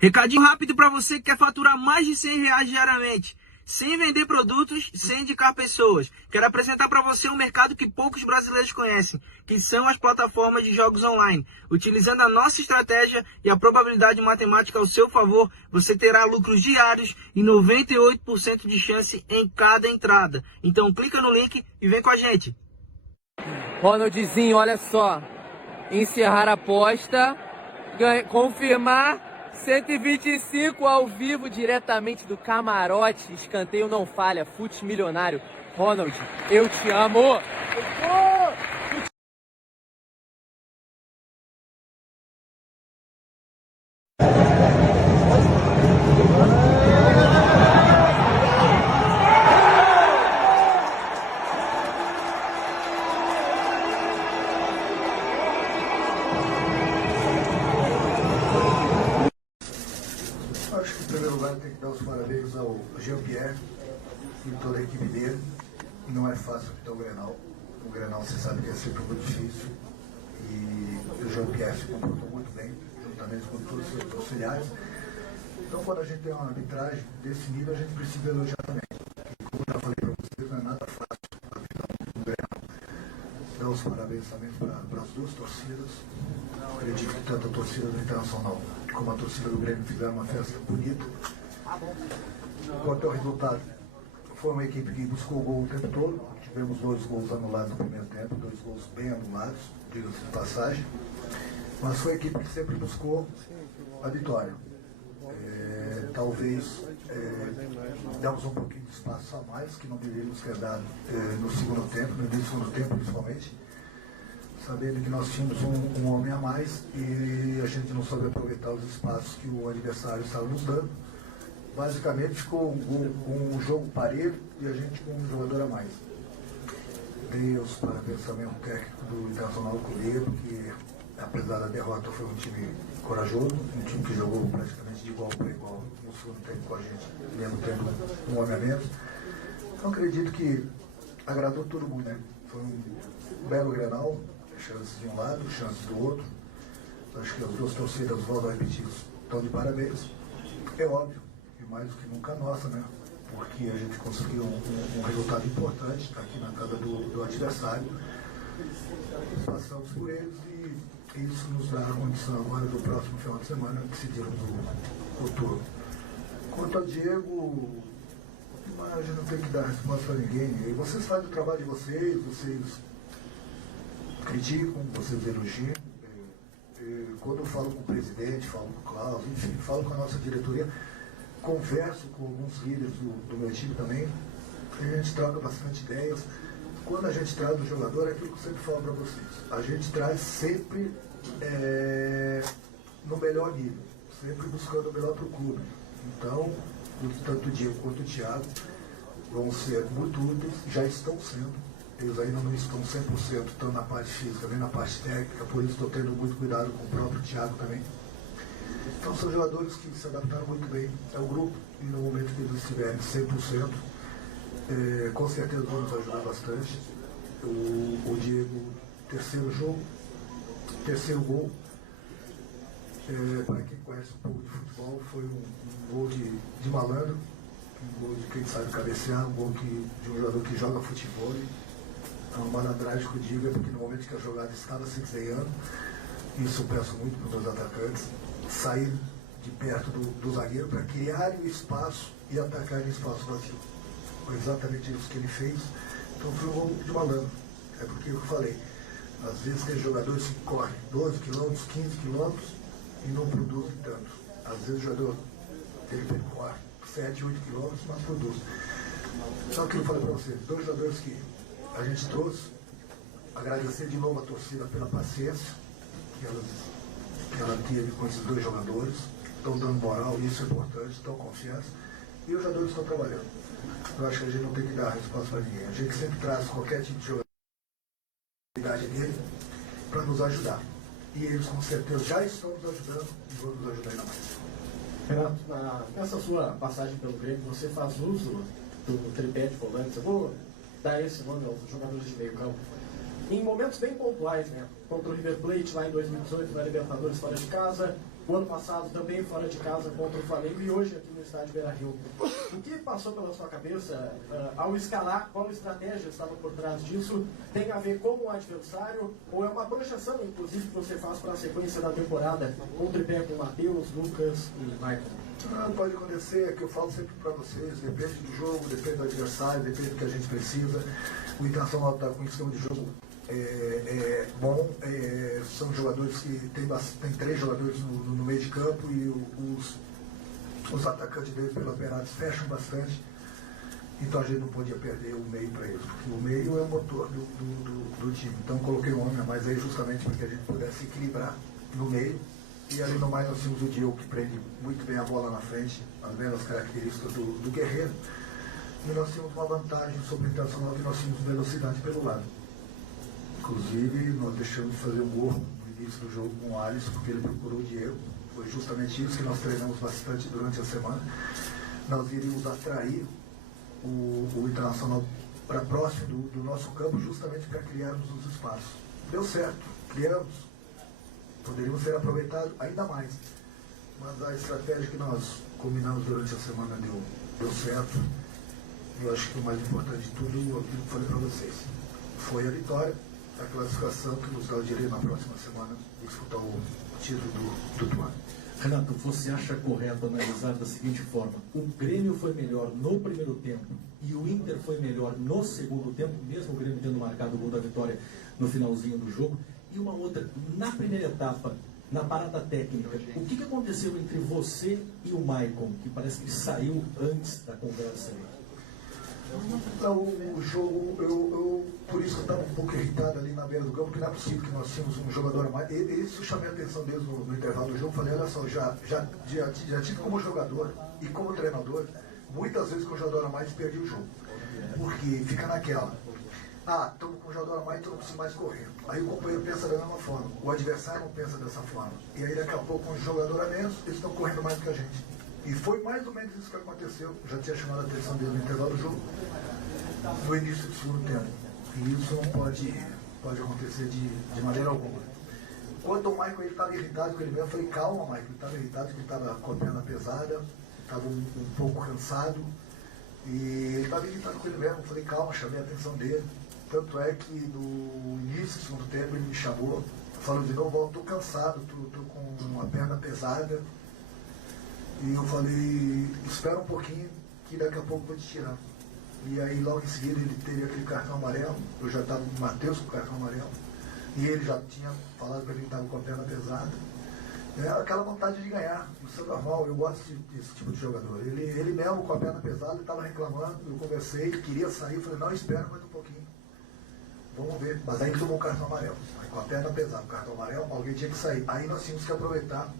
Recadinho rápido para você que quer faturar mais de R$ 100 diariamente, sem vender produtos, sem indicar pessoas. Quero apresentar para você um mercado que poucos brasileiros conhecem, que são as plataformas de jogos online. Utilizando a nossa estratégia e a probabilidade matemática ao seu favor, você terá lucros diários e 98% de chance em cada entrada. Então clica no link e vem com a gente. Ronaldzinho, olha só. Encerrar a aposta, confirmar 125 ao vivo diretamente do camarote. Escanteio não falha, fute milionário. Ronald, eu te amo! Acho que, em primeiro lugar, tem que dar os parabéns ao Jean-Pierre e toda a equipe dele. Não é fácil apitar o Grenal. O Grenal, você sabe que é sempre muito difícil. E o Jean-Pierre se comportou muito bem, juntamente com todos os seus auxiliares. Então, quando a gente tem uma arbitragem desse nível, a gente precisa elogiar também. E, como eu já falei para vocês, não é nada fácil apitar um Grenal. Dar os parabéns também para as duas torcidas. Acredito que tanto a torcida do Internacional como a torcida do Grêmio fizeram uma festa bonita. Quanto ao resultado, foi uma equipe que buscou o gol o tempo todo. Tivemos 2 gols anulados no primeiro tempo, 2 gols bem anulados, diga-se de passagem. Mas foi a equipe que sempre buscou a vitória. Talvez demos um pouquinho de espaço a mais, que não deveríamos ter dado no segundo tempo, no início do segundo tempo principalmente. Sabendo que nós tínhamos um homem a mais e a gente não soube aproveitar os espaços que o adversário estava nos dando. Basicamente ficou um jogo parelho e a gente com um jogador a mais. Dei os parabéns também ao técnico do Internacional Coelho, que apesar da derrota foi um time corajoso, um time que jogou praticamente de igual para igual no segundo tempo com a gente, mesmo tendo um homem a menos. Então acredito que agradou todo mundo, né? Foi um belo Grenal. Chances de um lado, chances do outro. Acho que as duas torcidas, volto a repetir, estão de parabéns. É óbvio, e mais do que nunca nossa, né? Porque a gente conseguiu um resultado importante aqui na casa do adversário. Passamos por eles e isso nos dá a condição agora do próximo final de semana decidirmos o turno. Quanto ao Diego, a gente não tem que dar resposta a ninguém. E vocês fazem o trabalho de vocês criticam, vocês elogiam. Quando eu falo com o presidente, falo com o Klaus, enfim, falo com a nossa diretoria, converso com alguns líderes do meu time também, a gente troca bastante ideias. Quando a gente traz o jogador, é aquilo que eu sempre falo para vocês, a gente traz sempre no melhor nível, sempre buscando o melhor para o clube. Então, tanto o Diego quanto o Thiago vão ser muito úteis, já estão sendo. Eles ainda não estão 100% tanto na parte física, nem na parte técnica, por isso estou tendo muito cuidado com o próprio Thiago também. Então são jogadores que se adaptaram muito bem ao grupo e no momento que eles estiverem 100%, com certeza vão nos ajudar bastante. O Diego, terceiro jogo, terceiro gol. Para quem conhece um pouco de futebol, foi um gol de malandro, um gol de quem sabe cabecear, um gol de um jogador que joga futebol. Uma malandragem que eu digo é porque no momento que a jogada estava se desenhando, isso eu peço muito para os meus atacantes, sair de perto do zagueiro para criar o espaço e atacar em espaço vazio. Foi exatamente isso que ele fez. Então foi um gol de malandro. É porque eu falei, às vezes tem jogadores que correm 12 km, 15 km e não produzem tanto. Às vezes o jogador ele percorre 7, 8 km, mas produz. Só que eu falei para vocês, 2 jogadores que a gente trouxe, agradecer de novo a torcida pela paciência que ela teve com esses 2 jogadores, estão dando moral, isso é importante, estão confiança, e os jogadores estão trabalhando. Eu acho que a gente não tem que dar resposta para ninguém, a gente sempre traz qualquer tipo de jogador dele para nos ajudar. E eles com certeza já estão nos ajudando e vão nos ajudar ainda mais. Renato, nessa sua passagem pelo Grêmio, você faz uso do tripé de volantes. Eu vou dar esse nome aos jogadores de meio campo. Em momentos bem pontuais, né? Contra o River Plate lá em 2018, na Libertadores fora de casa, o ano passado também fora de casa contra o Flamengo e hoje aqui no estádio Beira-Rio. O que passou pela sua cabeça ao escalar? Qual estratégia estava por trás disso? Tem a ver com o adversário ou é uma projeção, inclusive, que você faz para a sequência da temporada com o tripé com Matheus, Lucas e Michael? Pode acontecer, é que eu falo sempre para vocês, depende do jogo, depende do adversário, depende do que a gente precisa. O Internacional está com um esquema de jogo bom, são jogadores que tem 3 jogadores no meio de campo e os atacantes deles pelos beirados fecham bastante, então a gente não podia perder o meio para eles, porque o meio é o motor do time. Então coloquei um homem a mais aí justamente para que a gente pudesse equilibrar no meio. E ali no mais nós tínhamos o Diego, que prende muito bem a bola na frente, as mesmas características do Guerreiro. E nós tínhamos uma vantagem sobre o Internacional, que nós tínhamos velocidade pelo lado. Inclusive, nós deixamos de fazer um gol no início do jogo com o Alisson, porque ele procurou o Diego. Foi justamente isso que nós treinamos bastante durante a semana. Nós iríamos atrair o Internacional para próximo do nosso campo, justamente para criarmos os espaços. Deu certo, criamos. Poderíamos ser aproveitados ainda mais. Mas a estratégia que nós combinamos durante a semana deu certo. Eu acho que o mais importante de tudo, aquilo que eu falei para vocês, foi a vitória, a classificação que nos dá o direito na próxima semana de disputar o título do Tuano. Renato, você acha correto analisar da seguinte forma: o Grêmio foi melhor no primeiro tempo e o Inter foi melhor no segundo tempo, mesmo o Grêmio tendo marcado o gol da vitória no finalzinho do jogo? E uma outra, na primeira etapa, na parada técnica, o que aconteceu entre você e o Maicon, que parece que saiu antes da conversa aí? Não, o jogo, por isso que eu estava um pouco irritado ali na beira do campo, porque não é possível que nós tínhamos um jogador a mais. Isso eu chamei a atenção deles no intervalo do jogo, falei, olha só, já tive como jogador e como treinador, muitas vezes com o jogador a mais perdi o jogo. Porque fica naquela. Estamos com o jogador a mais, então não preciso mais correr. Aí o companheiro pensa da mesma forma, o adversário não pensa dessa forma. E aí daqui a pouco, com o jogador a menos, eles estão correndo mais do que a gente. E foi mais ou menos isso que aconteceu. Já tinha chamado a atenção dele no intervalo do jogo, no início do segundo tempo. E isso não pode acontecer de maneira alguma. Quando o Michael estava irritado com ele mesmo, eu falei, calma, Michael, ele estava irritado porque ele estava com a perna pesada, estava um pouco cansado. E ele estava irritado com ele mesmo, eu falei, calma, chamei a atenção dele. Tanto é que no início do segundo tempo ele me chamou, falou de novo, estou cansado, estou com a perna pesada. E eu falei, espera um pouquinho que daqui a pouco eu vou te tirar. E aí logo em seguida ele teria aquele cartão amarelo, eu já estava com o Matheus com o cartão amarelo, e ele já tinha falado para ele que estava com a perna pesada. Aquela vontade de ganhar, isso é normal, eu gosto desse tipo de jogador. Ele mesmo com a perna pesada, ele estava reclamando, eu conversei, queria sair, eu falei, não, espera mais um pouquinho. Vamos ver, mas aí ele tomou o cartão amarelo. Aí, com a perna pesada, o cartão amarelo, alguém tinha que sair. Aí nós tínhamos que aproveitar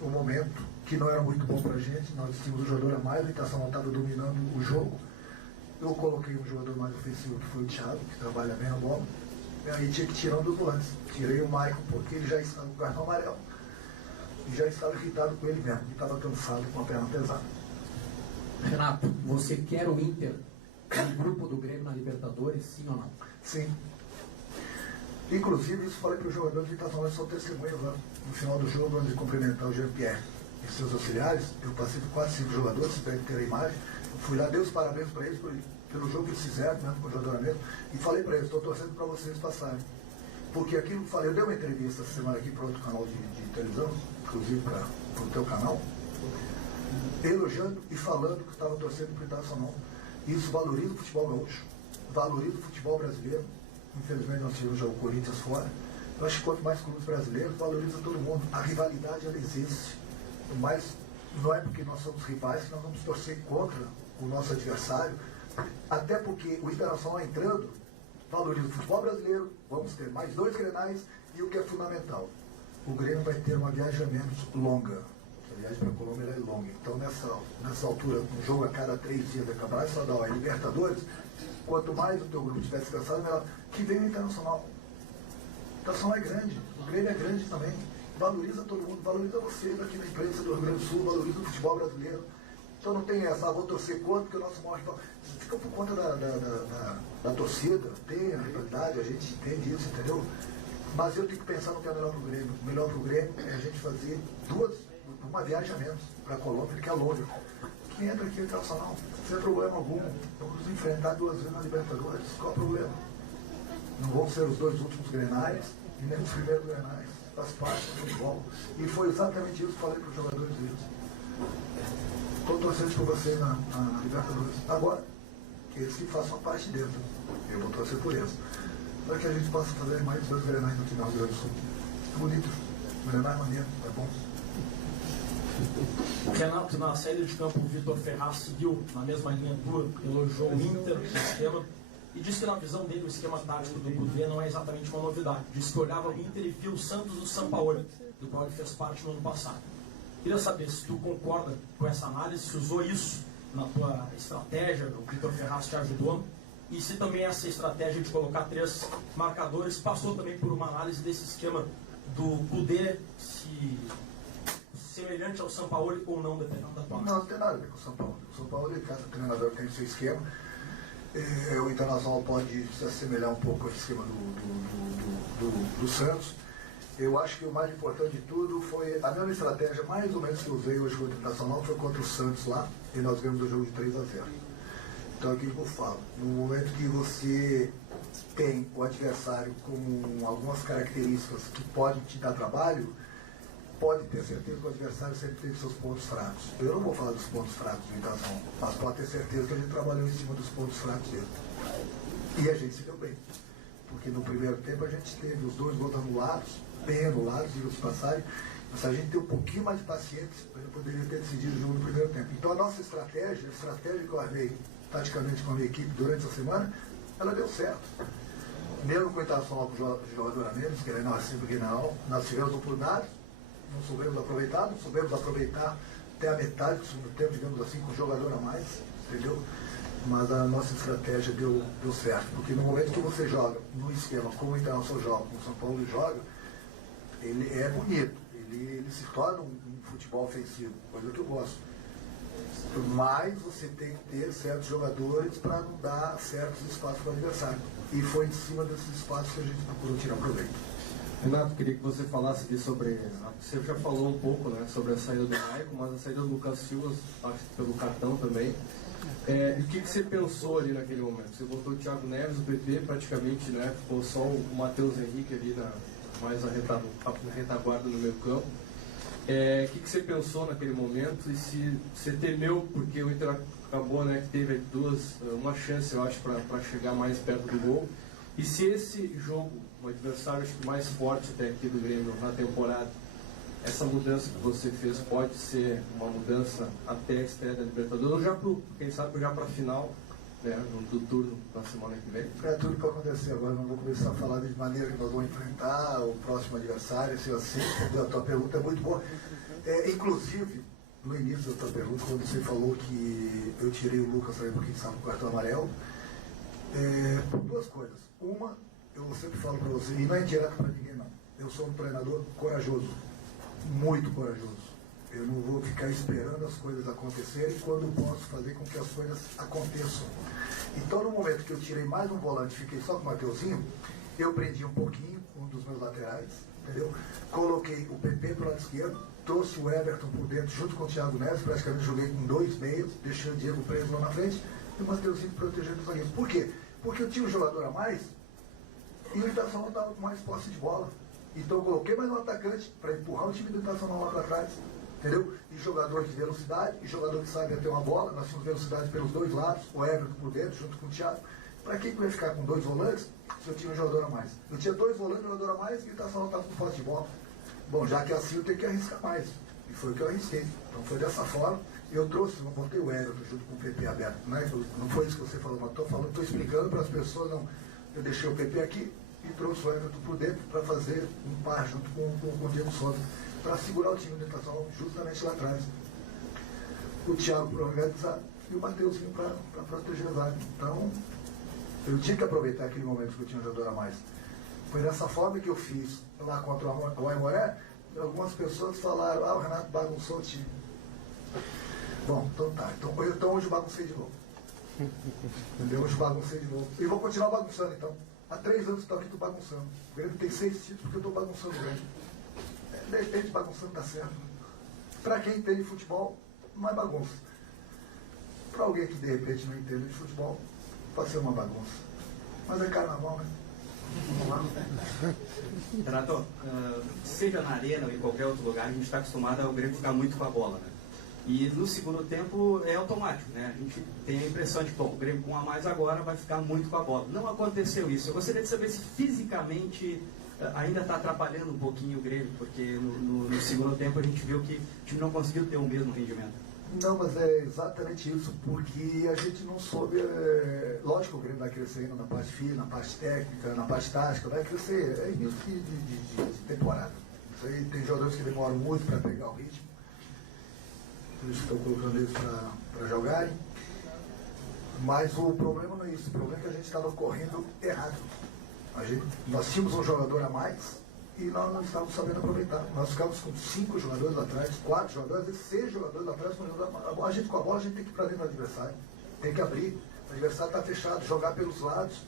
o momento, que não era muito bom pra gente, nós tínhamos um jogador a mais, o Internacional estava dominando o jogo. Eu coloquei um jogador mais ofensivo, que foi o Thiago, que trabalha bem a bola. E aí tinha que tirar um dos volantes. Tirei o Maicon, porque ele já estava com o cartão amarelo. E já estava irritado com ele mesmo, e estava cansado com a perna pesada. Renato, você quer o Inter no grupo do Grêmio na Libertadores, sim ou não? Sim. Inclusive, isso falei para os jogadores de Internacional, só testemunhas lá. No final do jogo, antes de cumprimentar o Jean-Pierre e seus auxiliares, eu passei por 4, 5 jogadores, se deve ter a imagem. Eu fui lá, dei os parabéns para eles pelo jogo que eles fizeram, mesmo com o jogador mesmo, e falei para eles, estou torcendo para vocês passarem. Porque aquilo que eu falei, eu dei uma entrevista essa semana aqui para outro canal de televisão, inclusive para o teu canal, elogiando e falando que estava torcendo para o Internacional. Isso valoriza o futebol gaúcho, valoriza o futebol brasileiro. Infelizmente nós tivemos já o Corinthians fora. Eu acho que quanto mais clubes brasileiros, valoriza todo mundo. A rivalidade, ela existe. Mas não é porque nós somos rivais que nós vamos torcer contra o nosso adversário. Até porque o Internacional entrando, valoriza o futebol brasileiro, vamos ter mais 2 Grenais e o que é fundamental, o Grêmio vai ter uma viagem a menos longa. A viagem para a Colômbia é longa. Então nessa altura, um jogo a cada 3 dias da Campeonato Estadual e Libertadores, quanto mais o teu grupo estiver descansado, melhor. Que vem o Internacional. O Internacional é grande, o Grêmio é grande também. Valoriza todo mundo, valoriza vocês aqui na imprensa do Rio Grande do Sul, valoriza o futebol brasileiro. Então não tem essa, vou torcer contra, porque o nosso maior rival. Fica por conta da torcida, tem a rivalidade, a gente entende isso, entendeu? Mas eu tenho que pensar no que é melhor para o Grêmio. O melhor para o Grêmio é a gente fazer 2 uma viagem a menos para a Colômbia, que é longe. Quem entra aqui é Internacional, sem problema algum. Vamos enfrentar 2 vezes na Libertadores, qual é o problema? Não vão ser os 2 últimos Grenais e nem os primeiros Grenais, faz parte do futebol. E foi exatamente isso que falei para os jogadores deles. Estou torcendo por você na Libertadores. Agora, que eles que façam parte dentro. Eu vou torcer por eles. Para que a gente possa fazer mais 2 Grenais no final do Rio Grande do Sul. Bonito. Grenais maneiro, é bom. Renato, na saída de campo, o Vitor Ferraz seguiu na mesma linha tua, elogiou o Inter, o esquema, e disse que na visão dele o esquema tático do Kudê não é exatamente uma novidade. Disse que olhava o Inter e via o Santos do Sampaoli, do qual ele fez parte no ano passado. Queria saber se tu concorda com essa análise, se usou isso na tua estratégia, o Vitor Ferraz te ajudou, e se também essa estratégia de colocar 3 marcadores passou também por uma análise desse esquema do Kudê, se semelhante ao Sampaoli ou não, dependendo da tua. Não tem nada a ver com o São Paulo. O São Paulo, cada treinador tem o seu esquema. O Internacional pode se assemelhar um pouco ao esquema do Santos. Eu acho que o mais importante de tudo foi a mesma estratégia, mais ou menos, que eu usei hoje contra o Internacional, foi contra o Santos lá, e nós ganhamos o jogo de 3-0. Então é aquilo que eu falo. No momento que você tem o adversário com algumas características que podem te dar trabalho, pode ter certeza que o adversário sempre teve seus pontos fracos. Eu não vou falar dos pontos fracos do Internacional, mas pode ter certeza que a gente trabalhou em cima dos pontos fracos dele. E a gente se deu bem. Porque no primeiro tempo a gente teve os 2 gols anulados, bem anulados, diga-se de passagem, mas a gente tem um pouquinho mais de paciência, a gente poderia ter decidido o jogo no primeiro tempo. Então a nossa estratégia, a estratégia que eu armei taticamente com a minha equipe durante a semana, ela deu certo. Mesmo com o Internacional com o jogador a menos, que era assim, porque não, nós tivemos oportunidades, não soubemos aproveitar até a metade do segundo tempo, digamos assim, com o jogador a mais, entendeu? Mas a nossa estratégia deu certo, porque no momento que você joga no esquema como o Internacional joga, como o São Paulo joga, ele é bonito, ele se torna um futebol ofensivo, coisa que eu gosto. Mas você tem que ter certos jogadores para não dar certos espaços para o adversário. E foi em cima desses espaços que a gente procurou tirar proveito. Renato, queria que você falasse aqui sobre. Você já falou um pouco, né, sobre a saída do Maicon, mas a saída do Lucas Silva, acho que pelo cartão também. E o que você pensou ali naquele momento? Você botou o Thiago Neves, o PP, praticamente, né, ficou só o Matheus Henrique ali mais na retaguarda no meio campo. O que você pensou naquele momento e se você temeu, porque o Inter acabou, né, que teve uma chance, eu acho, para chegar mais perto do gol. E se esse jogo, o adversário acho que mais forte até aqui do Grêmio na temporada, essa mudança que você fez pode ser uma mudança até a estreia da Libertadores, ou quem sabe já para a final, né, do turno da semana que vem? É tudo para acontecer agora, não vou começar a falar de maneira que nós vamos enfrentar o próximo adversário, se assim, a tua pergunta é muito boa. Inclusive, no início da tua pergunta, quando você falou que eu tirei o Lucas aí porque estava com o cartão amarelo, por 2 coisas. Uma, eu sempre falo para você, e não é direto para ninguém não, eu sou um treinador corajoso, muito corajoso. Eu não vou ficar esperando as coisas acontecerem quando eu posso fazer com que as coisas aconteçam. Então, no momento que eu tirei mais um volante e fiquei só com o Mateuzinho, eu prendi um pouquinho um dos meus laterais, entendeu? Coloquei o PP para o lado esquerdo, trouxe o Everton por dentro junto com o Thiago Neves, praticamente joguei com 2 meios, deixei o Diego preso lá na frente e o Mateuzinho protegendo os zagueiros. Por quê? Porque eu tinha um jogador a mais e o Internacional estava com mais posse de bola. Então eu coloquei mais um atacante para empurrar o time do Internacional lá para trás. Entendeu? E jogador de velocidade, e jogador que sabe até uma bola, nós tínhamos velocidade pelos 2 lados, o Everton por dentro, junto com o Thiago. Para que eu ia ficar com 2 volantes se eu tinha um jogador a mais? Eu tinha 2 volantes, um jogador a mais, e o Internacional estava com posse de bola. Bom, já que é assim, eu tenho que arriscar mais. E foi o que eu arrisquei. Então foi dessa forma, eu trouxe, não botei o Everton junto com o PP aberto. Não foi isso que você falou, mas estou explicando para as pessoas, não. Eu deixei o PP aqui e trouxe o Everton por dentro para fazer um par junto com o Diego Souza, para segurar o time do Internacional justamente lá atrás. O Thiago para organizar e o Mateuzinho para proteger o zaga. Então, eu tinha que aproveitar aquele momento que eu tinha um jogador a mais. Foi dessa forma que eu fiz lá contra o Aimoré. Algumas pessoas falaram, o Renato bagunçou o time. Bom, então tá. Então hoje baguncei de novo. Entendeu? Hoje baguncei de novo. E vou continuar bagunçando então. Há 3 anos que estou aqui, estou bagunçando. O Grêmio tem 6 títulos porque eu estou bagunçando o Grêmio. De repente bagunçando dá certo. Para quem entende de futebol, não é bagunça. Para alguém que de repente não entende de futebol, pode ser uma bagunça. Mas é carnaval, né? Renato, seja na arena ou em qualquer outro lugar, a gente está acostumado ao Grêmio ficar muito com a bola, né? E no segundo tempo é automático, né? A gente tem a impressão de que, bom, o Grêmio com a mais agora vai ficar muito com a bola. Não aconteceu isso. Eu gostaria de saber se fisicamente ainda está atrapalhando um pouquinho o Grêmio, porque no segundo tempo a gente viu que o time não conseguiu ter o mesmo rendimento. Não, mas é exatamente isso, porque a gente não soube. Lógico que o Grêmio vai crescer ainda na parte física, na parte técnica, na parte tática, vai crescer. É início de temporada. Isso aí tem jogadores que demoram muito para pegar o ritmo. Por isso estou colocando eles para jogarem. Mas o problema não é isso, o problema é que a gente estava correndo errado. Nós tínhamos um jogador a mais e nós não estávamos sabendo aproveitar. Nós ficávamos com 5 jogadores atrás, 4 jogadores e 6 jogadores atrás. A gente com a bola, a gente tem que ir para dentro do adversário, tem que abrir. O adversário está fechado, jogar pelos lados.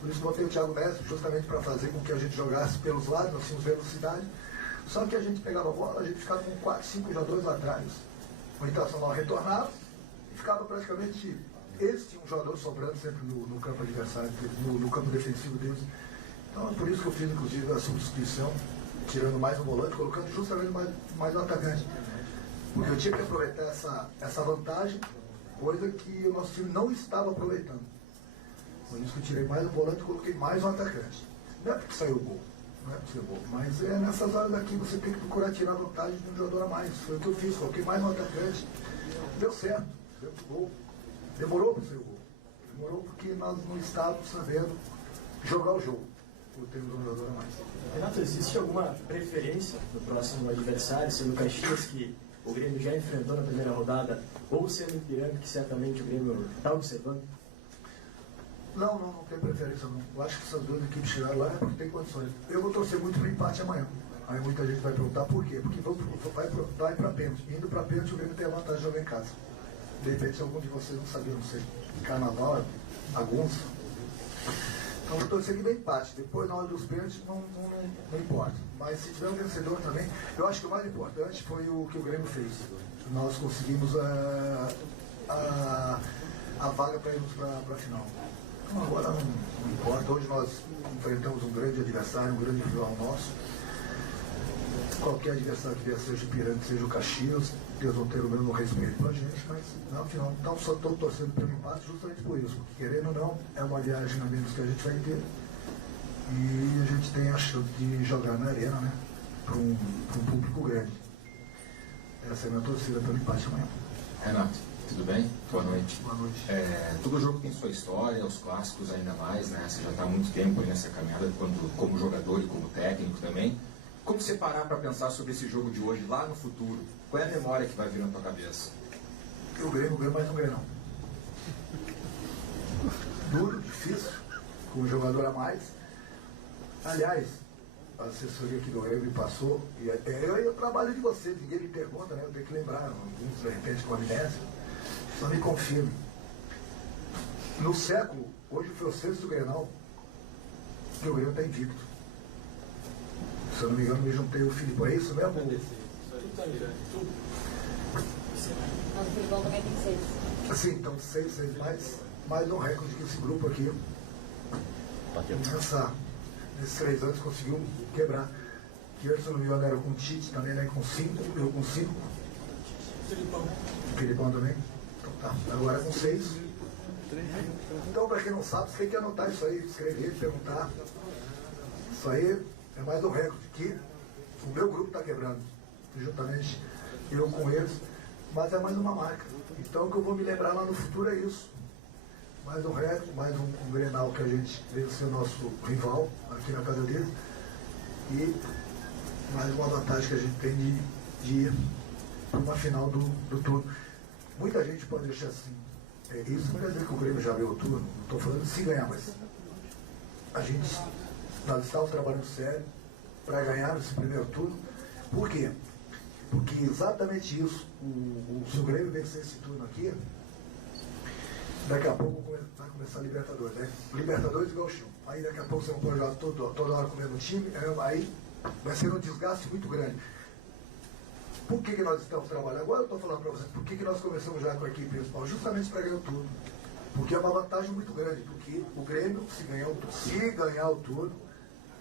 Por isso botei o Thiago Neves justamente para fazer com que a gente jogasse pelos lados, nós tínhamos velocidade. Só que a gente pegava a bola, a gente ficava com 4, 5 jogadores lá atrás. O Internacional retornava e ficava praticamente. Eles tinham um jogador sobrando sempre no campo adversário, no campo defensivo deles. Então é por isso que eu fiz inclusive a substituição, tirando mais um volante, colocando justamente mais um atacante. Porque eu tinha que aproveitar essa vantagem, coisa que o nosso time não estava aproveitando. Por isso que eu tirei mais um volante e coloquei mais um atacante. Não é porque saiu o gol, não é porque saiu o gol, mas é nessas horas aqui você tem que procurar tirar vantagem de um jogador a mais. Foi o que eu fiz, coloquei mais um atacante. Deu certo, deu o gol. Demorou para ser o gol. Demorou porque nós não estávamos sabendo jogar o jogo. Por termos um jogador a mais. Renato, existe alguma preferência no próximo adversário, sendo o Caxias, que o Grêmio já enfrentou na primeira rodada, ou sendo o Ipiranga, que certamente o Grêmio está observando? Não tem preferência não. Eu acho que essas duas equipes chegaram lá é porque tem condições. Eu vou torcer muito para empate amanhã. Aí muita gente vai perguntar por quê? Porque vai para pênalti. Indo para pênalti o Grêmio tem a vantagem de jogar em casa. De repente algum de vocês não sabia, não sei. Carnaval, bagunça. Então eu torcer que dê empate. Depois na hora dos pênaltis não importa. Mas se tiver um vencedor também, eu acho que o mais importante foi o que o Grêmio fez. Nós conseguimos a vaga para irmos para a final. Então agora não importa. Hoje nós enfrentamos um grande adversário, um grande rival nosso. Qualquer adversário que vier, seja o Ipiranga, seja o Caxias, Deus vão ter o mesmo respeito para a gente, mas na final, então só estou torcendo pelo empate justamente por isso, porque querendo ou não, é uma viagem a menos que a gente vai ter e a gente tem a chance de jogar na arena, né, para um público grande. Essa é a minha torcida pelo empate amanhã. Renato, tudo bem? Boa noite. Boa noite. Todo jogo tem sua história, os clássicos ainda mais, né? Você já está há muito tempo aí nessa caminhada como jogador e como técnico também. Como você parar para pensar sobre esse jogo de hoje, lá no futuro? Qual é a memória que vai vir na tua cabeça? O Grêmio ganhou mais um Grenal. Duro, difícil, com um jogador a mais. Aliás, a assessoria aqui do Grêmio me passou, e eu trabalho de vocês, ninguém me pergunta, né? Eu tenho que lembrar, alguns de repente com amnésia, só me confirme. No século, hoje foi o 6º Grenal, que o Grêmio está invicto. Se eu não me engano, me juntei o Filipe, é isso mesmo? Mas o futebol também tem 6. Sim, então 6 mais um recorde que esse grupo aqui, nesses 3 anos, conseguiu quebrar. Que antes, se eu não me engano, era com o Tite também, né? Com 5, eu com 5. Filipão também. Então tá, agora com 6. Então, para quem não sabe, você tem que anotar isso aí, escrever, perguntar. Isso aí é mais um recorde que o meu grupo está quebrando, juntamente eu com eles, mas é mais uma marca. Então o que eu vou me lembrar lá no futuro é isso. Mais um recorde, mais um Grenal que a gente venceu nosso rival aqui na casa dele e mais uma vantagem que a gente tem de ir para uma final do turno. Muita gente pode deixar assim, isso não quer dizer que o Grêmio já ganhou o turno, não estou falando de se ganhar, mas nós estávamos trabalhando sério para ganhar esse primeiro turno. Por quê? Porque exatamente isso, se o Grêmio vencer esse turno aqui, daqui a pouco vai começar a Libertadores, né? Libertadores e Gauchão. Aí daqui a pouco você não pode jogar toda hora com o mesmo time, aí vai ser um desgaste muito grande. Por que nós estamos trabalhando? Agora eu estou falando para vocês, por que nós começamos já com a equipe principal? Justamente para ganhar o turno. Porque é uma vantagem muito grande, porque o Grêmio, se ganhar o turno,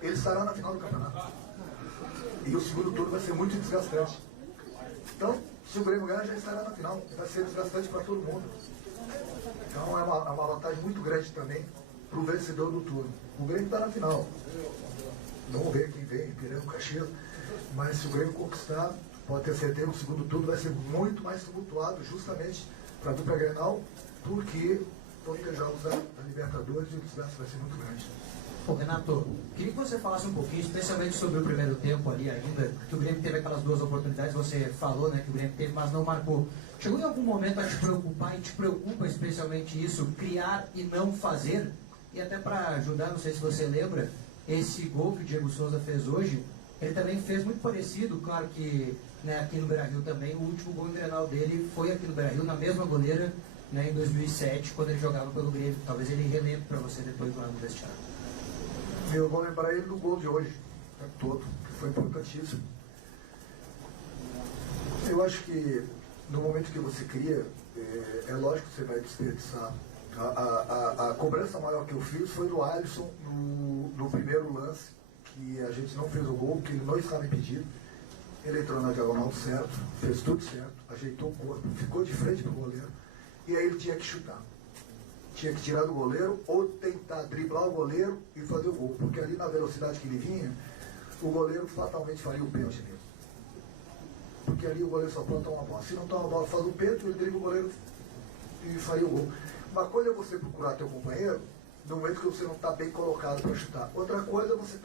ele estará na final do campeonato. E o segundo turno vai ser muito desgastante. Então, se o Grêmio ganhar, já estará na final. Vai ser desgastante para todo mundo. Então é uma vantagem muito grande também para o vencedor do turno. O Grêmio está na final. Vamos ver quem vem, Pirão, Caxias. Mas se o Grêmio conquistar, pode ter certeza que o segundo turno vai ser muito mais tumultuado, justamente para a dupla Grenal, porque vão ter jogos da Libertadores e o desgaste vai ser muito grande. Bom, Renato, queria que você falasse um pouquinho, especialmente sobre o primeiro tempo ali ainda, que o Grêmio teve aquelas duas oportunidades, você falou, né, que o Grêmio teve, mas não marcou. Chegou em algum momento a te preocupar, e te preocupa especialmente isso, criar e não fazer? E até para ajudar, não sei se você lembra, esse gol que o Diego Souza fez hoje, ele também fez muito parecido, claro que, né, aqui no Beira-Rio também, o último gol em Grenal dele foi aqui no Beira-Rio, na mesma goleira, né, em 2007, quando ele jogava pelo Grêmio. Talvez ele relembre para você depois lá no vestiário. Eu vou lembrar ele do gol de hoje, o tempo todo, que foi importantíssimo. Eu acho que no momento que você cria, é lógico que você vai desperdiçar. A cobrança maior que eu fiz foi do Alisson no primeiro lance, que a gente não fez o gol, que ele não estava impedido. Ele entrou na diagonal certo, fez tudo certo, ajeitou o corpo, ficou de frente para o goleiro. E aí ele tinha que chutar. Tinha que tirar do goleiro ou tentar driblar o goleiro e fazer o gol. Porque ali na velocidade que ele vinha, o goleiro fatalmente faria o pênalti mesmo. Porque ali o goleiro só pode tomar uma bola. Se não toma a bola, faz o pênalti, ele dribla o goleiro e faria o gol. Uma coisa é você procurar teu companheiro no momento que você não está bem colocado para chutar. Outra coisa é você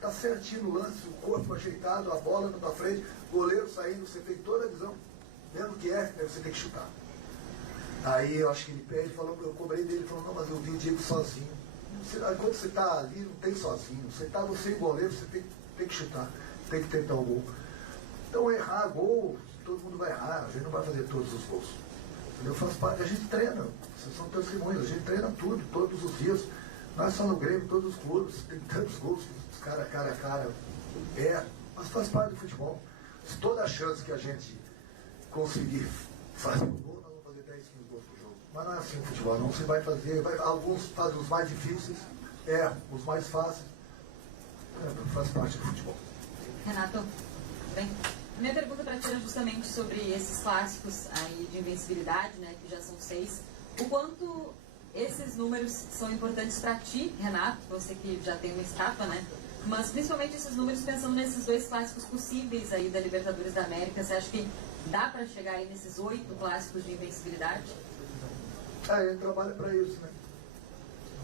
tá certinho no lance, o corpo ajeitado, a bola na tua frente, goleiro saindo, você tem toda a visão. Mesmo que você tem que chutar. Aí eu acho que ele pede, eu cobrei dele, ele falou, não, mas eu vi o Diego sozinho. Quando você está ali, não tem sozinho. Você e o goleiro, você tem que chutar, tem que tentar o gol. Então errar gol, todo mundo vai errar, a gente não vai fazer todos os gols. Entendeu? Faz parte, a gente treina, vocês são testemunhas, a gente treina tudo, todos os dias. Não é só no Grêmio, todos os clubes, tem tantos gols, cara a cara, mas faz parte do futebol. Se toda a chance que a gente conseguir fazer o gol, nós vamos fazer 10, 15 gols por jogo. Mas não é assim o futebol, não. Você vai fazer, alguns fazem os mais difíceis, os mais fáceis. Faz parte do futebol. Renato, bem, minha pergunta para ti era justamente sobre esses clássicos aí de invencibilidade, né, que já são 6. O quanto esses números são importantes para ti, Renato, você que já tem uma estátua, né? Mas principalmente esses números pensando nesses 2 clássicos possíveis aí da Libertadores da América, você acha que dá para chegar aí nesses 8 clássicos de invencibilidade? Ele trabalha para isso, né?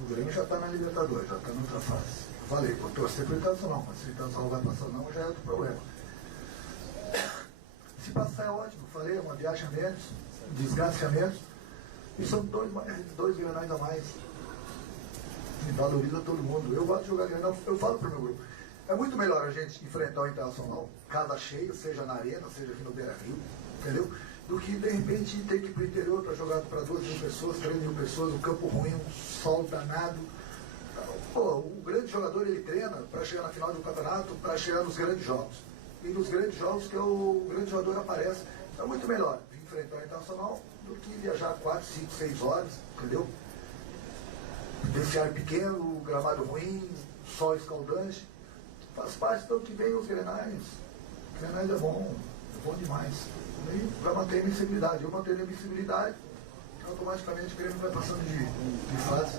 O Grêmio já está na Libertadores, já está na outra fase. Eu falei, vou torcer para o Internacional, mas se o Internacional vai passar não, já é outro problema. Se passar é ótimo, falei, é uma viagem a menos, desgaste a menos, e são 2 grenais a mais. Me valoriza todo mundo. Eu gosto de jogar Grenal, eu falo pro meu grupo. É muito melhor a gente enfrentar o Internacional, casa cheia, seja na arena, seja aqui no Beira-Rio, entendeu? Do que de repente ter que ir pro interior para jogar para 2.000 pessoas, 3.000 pessoas, um campo ruim, um sol danado. Pô, o grande jogador ele treina para chegar na final do campeonato, para chegar nos grandes jogos. E nos grandes jogos que o grande jogador aparece. É muito melhor enfrentar o Internacional do que viajar 4, 5, 6 horas, entendeu? Vestiário pequeno, gramado ruim, sol escaldante. Faz parte do que vem os grenais. Grenais é bom demais. E vai manter a invencibilidade. Eu mantenho a invencibilidade, automaticamente o Grêmio vai passando de fase.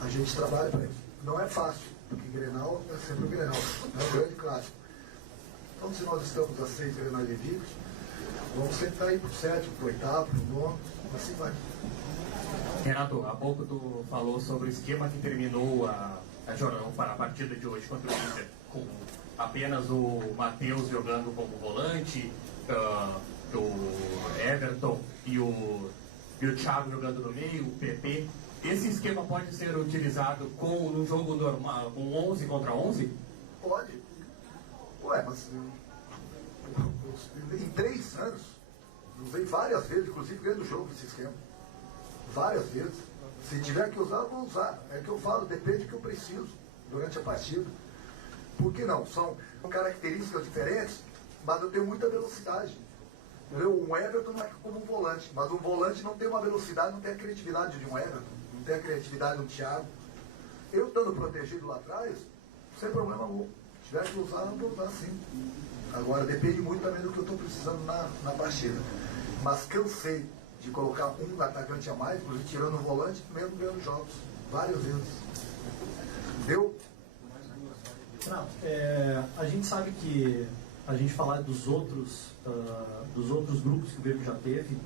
A gente trabalha para isso. Não é fácil, porque Grenal é sempre o Grenal. É um grande clássico. Então, se nós estamos a 6 grenais invictos, vamos tentar ir para o 7º, para o 8º, para o 9º, assim vai. Renato, há pouco tu falou sobre o esquema que terminou a partida de hoje contra o Inter, com apenas o Matheus jogando como volante, o Everton e o Thiago jogando no meio, o PP. Esse esquema pode ser utilizado no jogo normal, com 11 contra 11? Pode. Ué, mas em 3 anos, usei várias vezes, inclusive ganhando o jogo esse esquema. Várias vezes. Se tiver que usar, eu vou usar. É que eu falo, depende do que eu preciso durante a partida. Por que não? São características diferentes, mas eu tenho muita velocidade. Entendeu? Um Everton não é como um volante, mas um volante não tem uma velocidade, não tem a criatividade de um Everton, não tem a criatividade de um Thiago. Eu estando protegido lá atrás, sem problema algum. Se tiver que usar, eu vou usar sim. Agora, depende muito também do que eu estou precisando na partida. Mas cansei de colocar um atacante a mais, inclusive tirando o volante, mesmo ganhando jogos. Várias vezes. Deu? Não, a gente sabe que a gente falar dos outros grupos que o Grêmio já teve,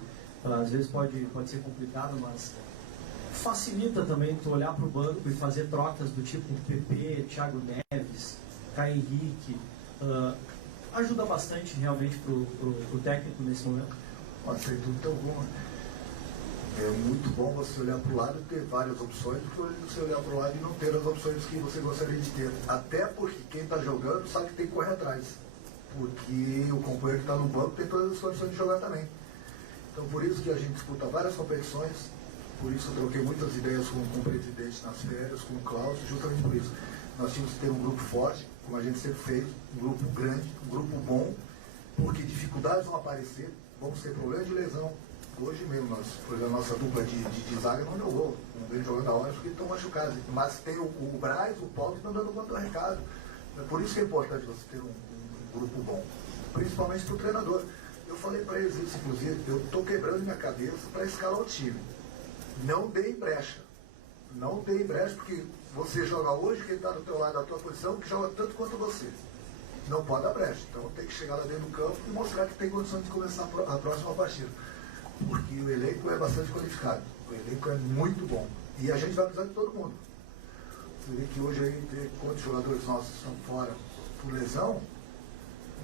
às vezes pode ser complicado, mas facilita também tu olhar para o banco e fazer trocas do tipo PP, Thiago Neves, Caio Henrique. Ajuda bastante realmente para o técnico nesse momento. Sem dúvida alguma. É muito bom você olhar para o lado e ter várias opções do que você olhar para o lado e não ter as opções que você gostaria de ter. Até porque quem está jogando sabe que tem que correr atrás. Porque o companheiro que está no banco tem todas as condições de jogar também. Então por isso que a gente disputa várias competições, por isso eu troquei muitas ideias com o presidente nas férias, com o Klaus, justamente por isso. Nós tínhamos que ter um grupo forte, como a gente sempre fez, um grupo grande, um grupo bom, porque dificuldades vão aparecer, vamos ter problemas de lesão. Hoje mesmo, por exemplo, a nossa dupla de zaga não jogou, não vem jogando a hora porque estão machucados. Mas tem o Braz, o Paulo que estão dando conta do recado. Por isso que é importante você ter um grupo bom, principalmente para o treinador. Eu falei para eles isso, inclusive, eu estou quebrando minha cabeça para escalar o time. Não dê brecha. Não dê brecha, porque você joga hoje, quem está do teu lado da tua posição, que joga tanto quanto você. Não pode dar brecha. Então tem que chegar lá dentro do campo e mostrar que tem condições de começar a próxima partida. Porque o elenco é bastante qualificado. O elenco é muito bom. E a gente vai precisar de todo mundo. Você vê que hoje aí tem quantos jogadores nossos estão fora por lesão,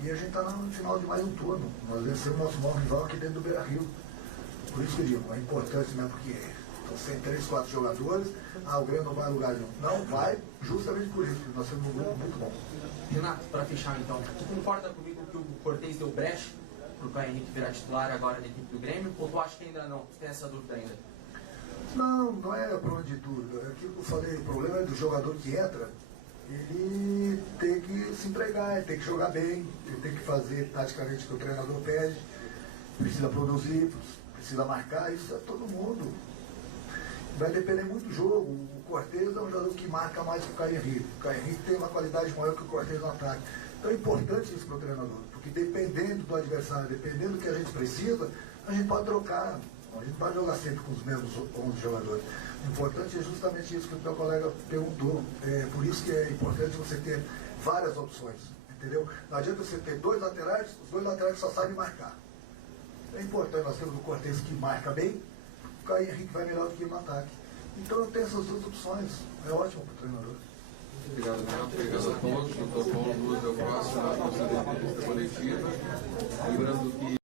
e a gente está no final de mais um turno. Nós vencemos o nosso maior rival aqui dentro do Beira-Rio. Por isso que eu digo, é importante, né? Porque estão sem 3, 4 jogadores, o Grêmio não vai a lugar nenhum. Não vai, justamente por isso, porque nós temos um grupo muito bom. Renato, para fechar então, tu concorda comigo que o Cortez deu brecha para o Caio Henrique virar titular agora da equipe do Grêmio, ou tu acha que ainda não? Tu tem essa dúvida ainda? Não é problema de dúvida. É aquilo que eu falei, o problema é do jogador que entra, ele tem que se entregar, ele tem que jogar bem, ele tem que fazer taticamente o que o treinador pede, precisa produzir, precisa marcar, isso é todo mundo. Vai depender muito do jogo. O Cortez é um jogador que marca mais que o Caio Henrique. O Caio Henrique tem uma qualidade maior que o Cortez no ataque. Então é importante isso para o treinador, porque dependendo do adversário, dependendo do que a gente precisa, a gente pode trocar. A gente pode jogar sempre com os mesmos 11 jogadores. O importante é justamente isso que o teu colega perguntou. É por isso que é importante você ter várias opções, entendeu? Não adianta você ter 2 laterais, os 2 laterais só sabem marcar. É importante, nós temos o Cortez que marca bem, o Caio Henrique vai melhor do que ele no ataque. Então eu tenho essas 2 opções. É ótimo para o treinador. Obrigado, Renato. Obrigado a todos. O Dr. Paulo Luz é o próximo na nossa entrevista coletiva. Lembrando que